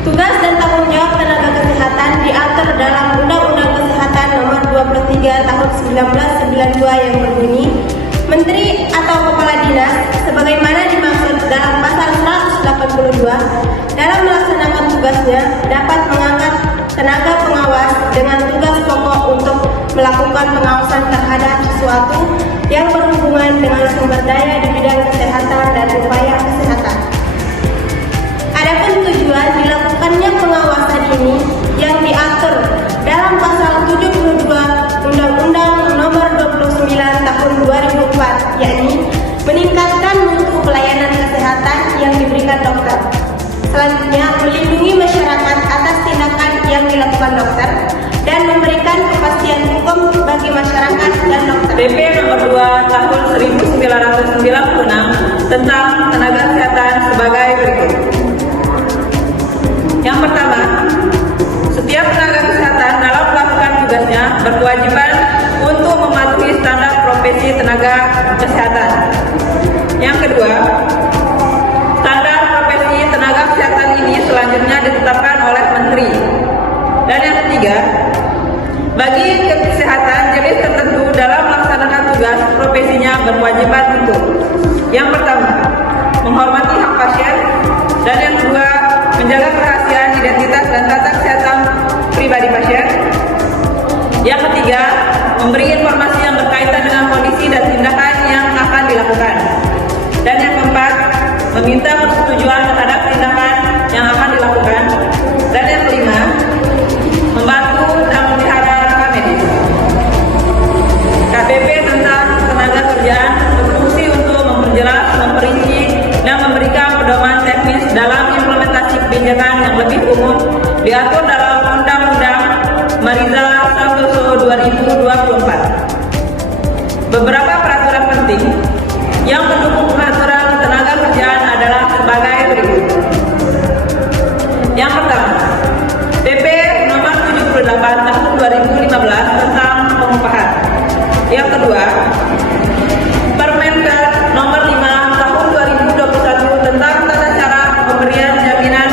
Tugas dan tanggung jawab tenaga kesehatan diatur dalam Undang-Undang Kesehatan Nomor 23 Tahun 1992 yang berbunyi, Menteri atau Kepala Dinas, sebagaimana dimaksud dalam pasal 182, dalam melaksanakan tugasnya dapat mengangkat tenaga pengawas dengan tugas pokok untuk melakukan pengawasan terhadap sesuatu yang berhubungan dengan sumber daya di bidang kesehatan dan upaya kesehatan. Adapun tujuan dilakukannya pengawasan ini yang diatur dalam pasal 72 Undang-Undang Nomor 29 Tahun 2004, yakni meningkatkan mutu pelayanan kesehatan yang diberikan dokter. Selanjutnya, melindungi masyarakat atas tindakan yang dilakukan dokter dan memberikan kepastian hukum bagi masyarakat dan dokter. PP Nomor 2 Tahun 1996 tentang tenaga kesehatan sebagai berikut. Yang pertama, setiap tenaga kesehatan dalam melakukan tugasnya berkewajiban untuk mematuhi standar profesi tenaga kesehatan. Yang kedua, standar profesi tenaga kesehatan ini selanjutnya ditetapkan oleh Menteri. Dan yang ketiga, bagi kesehatan jenis tertentu dalam melaksanakan tugas profesinya berkewajiban untuk: yang pertama, menghormati hak pasien, dan yang kedua, menjaga kerahasiaan identitas dan tata kesehatan pribadi pasien. Yang ketiga, memberi informasi yang berkaitan dengan kondisi dan tindakan yang akan dilakukan. Dan yang keempat, meminta persetujuan terhadap tindakan yang akan dilakukan. Dan yang kelima, membantu dan memelihara rekam medis. KPP tentang tenaga kerjaan berfungsi untuk memperjelas, memperinci, dan memberikan pedoman teknis dalam implementasi kebijakan yang lebih umum diatur dalam Undang-Undang Mariza Santoso 2024. Beberapa peraturan penting yang mendukung pengaturan tenaga kerjaan adalah sebagai berikut. Yang pertama, PP Nomor 78 Tahun 2015 tentang pengupahan. Yang kedua, Permenkes Nomor 5 Tahun 2021 tentang tata cara pemberian jaminan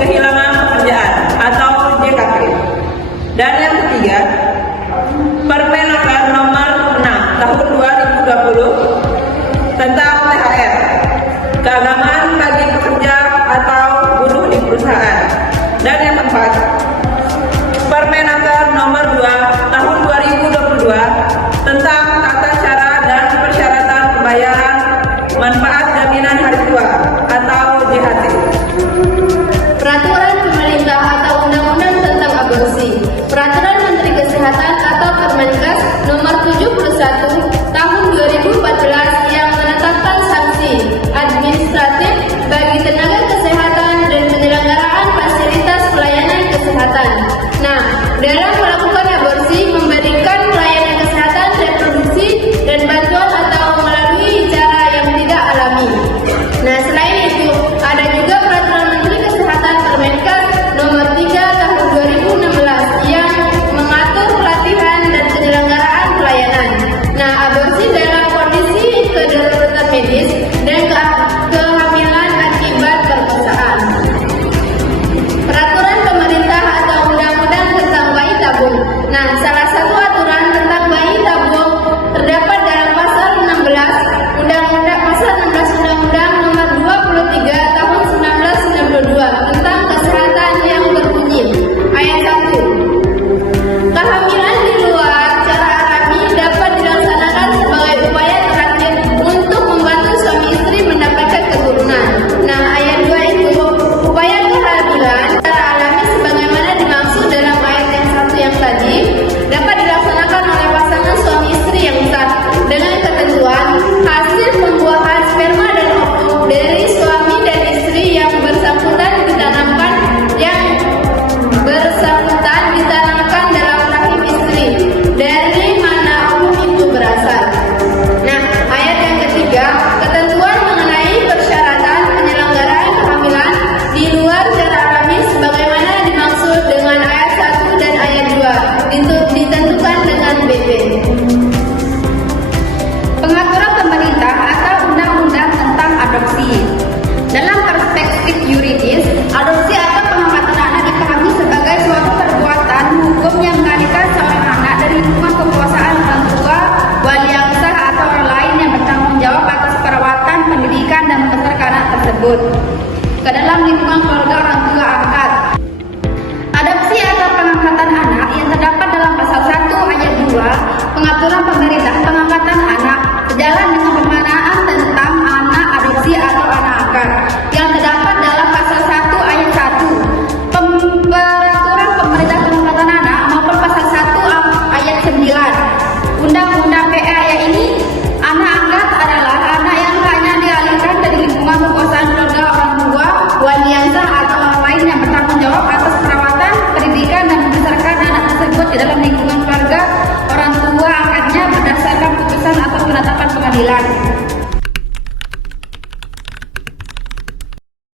kehilangan pekerjaan atau JKP. Dan yang ketiga, Permenaker Nomor 6 Tahun 2020 tentang THR, keagamaan bagi pekerja atau buruh di perusahaan. Dan yang keempat, Permenaker Nomor 2 Tahun 2022 tentang tata cara dan persyaratan pembayaran manfaat jaminan hari tua atau JHT. Peraturan pemerintah atau undang-undang tentang aborsi. Peraturan Menteri Kesehatan atau Permenkes Nomor 71 Tahun 2014 yang menetapkan sanksi administratif bagi tenaga kesehatan dan penyelenggaraan fasilitas pelayanan kesehatan. Nah, dalam melakukan aborsi, memberikan pelayanan kesehatan reproduksi dan bantuan atau melalui cara yang tidak alami. Nah, selain itu, ada juga peraturan Menteri Kesehatan Permenkes Nomor 3 Tahun 2016 yang mengatur pelatihan dan penyelenggaraan pelayanan. Nah, aborsi dalam kondisi kedaruratan medis dan kehamilan akibat perkosaan. Peraturan pemerintah atau undang-undang tentang bayi tabung. tersebut ke dalam lingkungan keluarga orang tua angkat. Adopsi atau pengangkatan anak yang terdapat dalam pasal 1 ayat 2 pengaturan pemerintah pengangkatan anak sejalan dengan pemanahan tentang anak adopsi atau anak angkat yang terdapat dalam pasal 1 ayat 1 peraturan pemerintah pengangkatan anak maupun pasal 1 ayat 9 Undang-Undang PAE ini. Anak angkat adalah anak yang hanya dialihkan dari lingkungan kekuasaan keluarga orang tua, walian sah atau orang lain yang bertanggung jawab atas perawatan, pendidikan dan membesarkan anak tersebut di dalam lingkungan keluarga orang tua angkatnya berdasarkan putusan atau penetapan pengadilan.